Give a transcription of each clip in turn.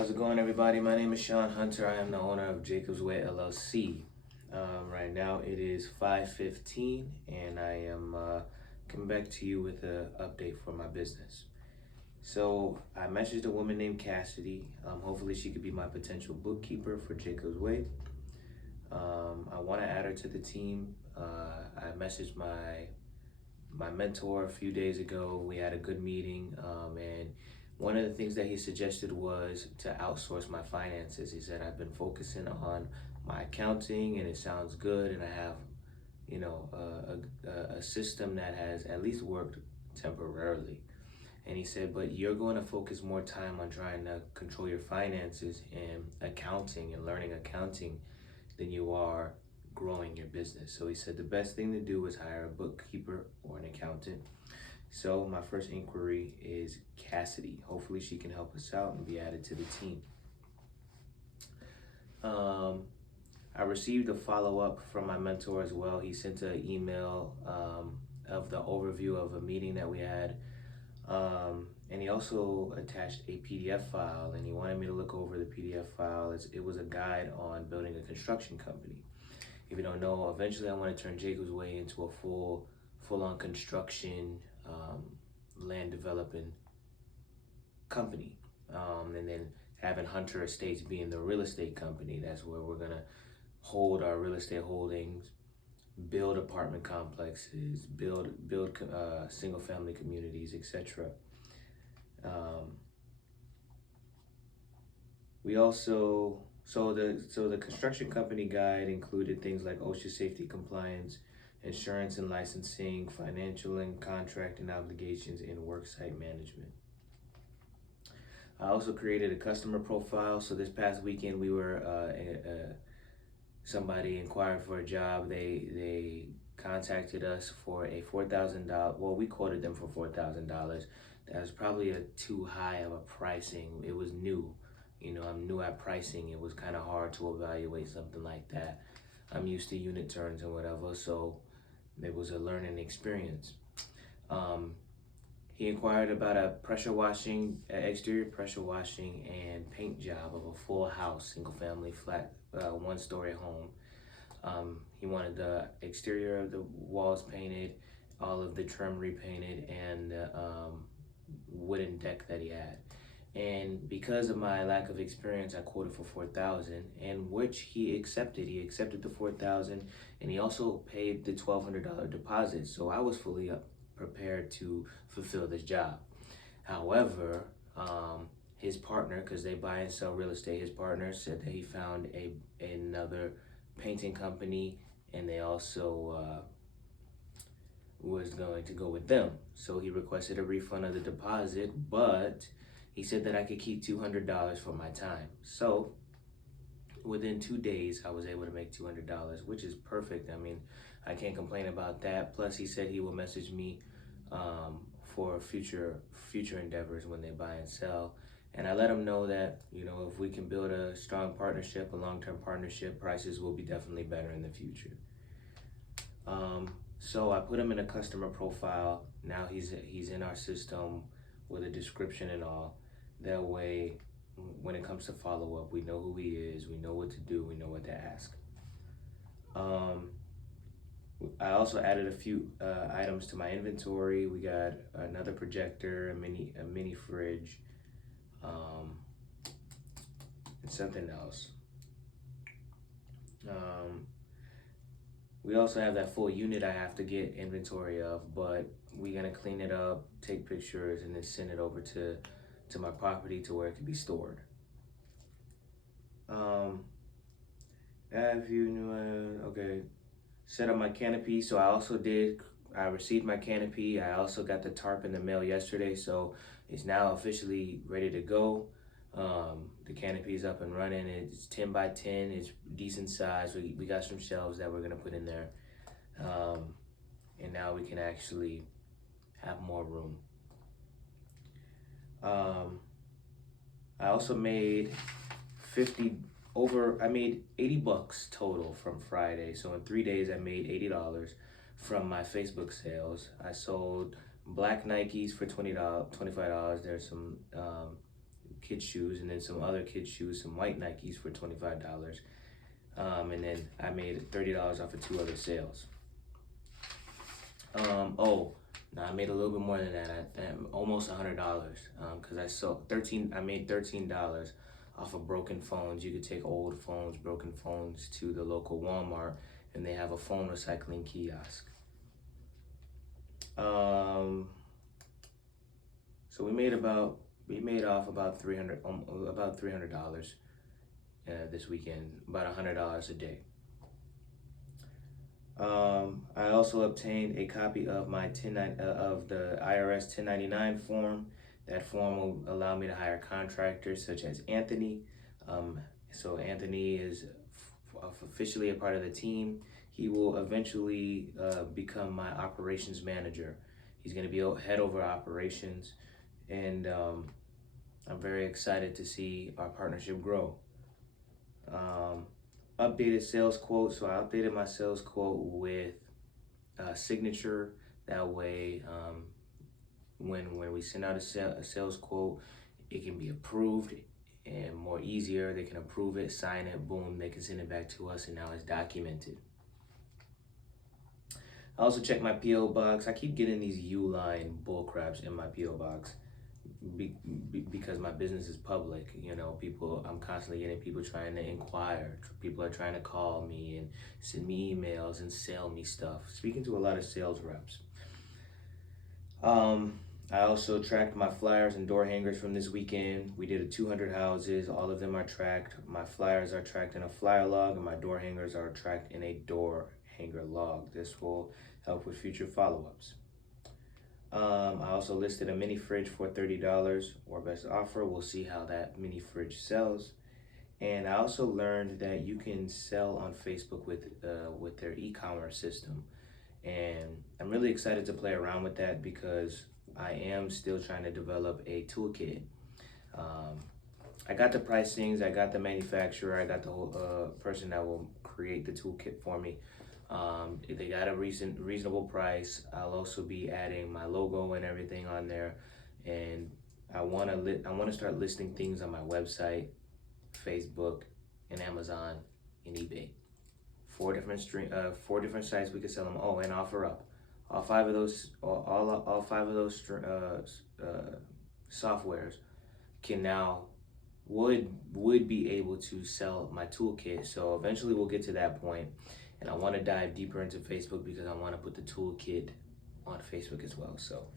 How's it going, everybody? My name is Sean Hunter. I am the owner of Jacob's Way LLC. Right now it is 5:15, and I am coming back to you with an update for my business. So I messaged a woman named Cassidy. Hopefully she could be my potential bookkeeper for Jacob's Way. I want to add her to the team. I messaged my mentor a few days ago. We had a good meeting, and one of the things that he suggested was to outsource my finances. He said, I've been focusing on my accounting and it sounds good, and I have, a system that has at least worked temporarily. And he said, but you're going to focus more time on trying to control your finances and accounting and learning accounting than you are growing your business. So he said the best thing to do is hire a bookkeeper or an accountant. So my first inquiry is Cassidy. Hopefully she can help us out and be added to the team. I received a follow-up from my mentor as well. He sent an email of the overview of a meeting that we had. And he also attached a PDF file, and he wanted me to look over the PDF file. It was a guide on building a construction company. If you don't know, eventually I want to turn Jacob's Way into a full-on construction, land developing company. And then having Hunter Estates being the real estate company. That's where we're gonna hold our real estate holdings, build apartment complexes, build single family communities, etc. We also so the construction company guide included things like OSHA safety compliance, insurance and licensing, financial and contracting obligations, and worksite management. I also created a customer profile. So this past weekend we were somebody inquired for a job. They contacted us for a $4,000. Well, we quoted them for $4,000. That was probably a too high of a pricing. It was new. I'm new at pricing. It was kind of hard to evaluate something like that. I'm used to unit turns and whatever, so it was a learning experience. He inquired about a exterior pressure washing and paint job of a full house, single family flat, one-story home. He wanted the exterior of the walls painted, all of the trim repainted, and the wooden deck that he had. And because of my lack of experience, I quoted for $4,000, and which he accepted. He accepted the $4,000, and he also paid the $1,200 deposit. So I was fully prepared to fulfill this job. However, his partner, because they buy and sell real estate, his partner said that he found another painting company, and they also was going to go with them. So he requested a refund of the deposit, but he said that I could keep $200 for my time. So within 2 days, I was able to make $200, which is perfect. I mean, I can't complain about that. Plus, he said he will message me for future endeavors when they buy and sell. And I let him know that, if we can build a strong partnership, a long-term partnership, prices will be definitely better in the future. So I put him in a customer profile. Now he's in our system with a description and all. That way, when it comes to follow-up, we know who he is, we know what to do, we know what to ask. I also added a few items to my inventory. We got another projector, a mini fridge, and something else. We also have that full unit I have to get inventory of, but we're gonna clean it up, take pictures, and then send it over to my property to where it can be stored. Okay, set up my canopy. So I received my canopy. I also got the tarp in the mail yesterday, so it's now officially ready to go. The canopy is up and running. It's 10 by 10. It's decent size. We got some shelves that we're gonna put in there, and now we can actually have more room. I also made I made $80 total from Friday. So in 3 days, I made $80 from my Facebook sales. I sold black Nikes for $25. There's some kids shoes, and then some other kids shoes, some white Nikes for $25. And then I made $30 off of 2 other sales. Oh, no, I made a little bit more than that. Almost $100. Cause I made $13 off of broken phones. You could take old phones, broken phones to the local Walmart, and they have a phone recycling kiosk. So we made off about $300 this weekend, about $100 a day. I also obtained a copy of my of the IRS 1099 form. That form will allow me to hire contractors such as Anthony. So Anthony is officially a part of the team. He will eventually become my operations manager. He's going to be head over operations, and I'm very excited to see our partnership grow. Updated sales quote. So I updated my sales quote with signature. That way, when we send out a sales quote, it can be approved and more easier. They can approve it, sign it, boom, they can send it back to us, and now it's documented. I also check my P.O. box. I keep getting these Uline bullcraps in my P.O. box because my business is public. You know, I'm constantly getting people trying to inquire. People are trying to call me and send me emails and sell me stuff. Speaking to a lot of sales reps. I also tracked my flyers and door hangers from this weekend. We did 200 houses. All of them are tracked. My flyers are tracked in a flyer log, and my door hangers are tracked in a door hanger log. This will help with future follow-ups. I also listed a mini fridge for $30 or best offer. We'll see how that mini fridge sells. And I also learned that you can sell on Facebook with their e-commerce system. And I'm really excited to play around with that because I am still trying to develop a toolkit. I got the pricings, I got the manufacturer, I got the whole person that will create the toolkit for me. If they got a reasonable price, I'll also be adding my logo and everything on there. And I want to start listing things on my website, Facebook, and Amazon, and eBay. 4 different sites we could sell them. Oh, and OfferUp. All 5 of those softwares can now would be able to sell my toolkit. So eventually we'll get to that point, and I want to dive deeper into Facebook because I want to put the toolkit on Facebook as well. So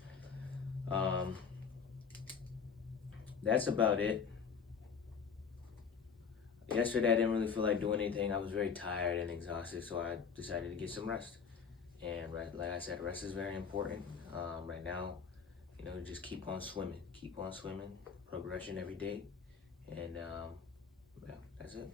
that's about it. Yesterday I didn't really feel like doing anything. I was very tired and exhausted, so I decided to get some rest. And like I said, rest is very important. Right now, just keep on swimming, progression every day. And yeah, that's it.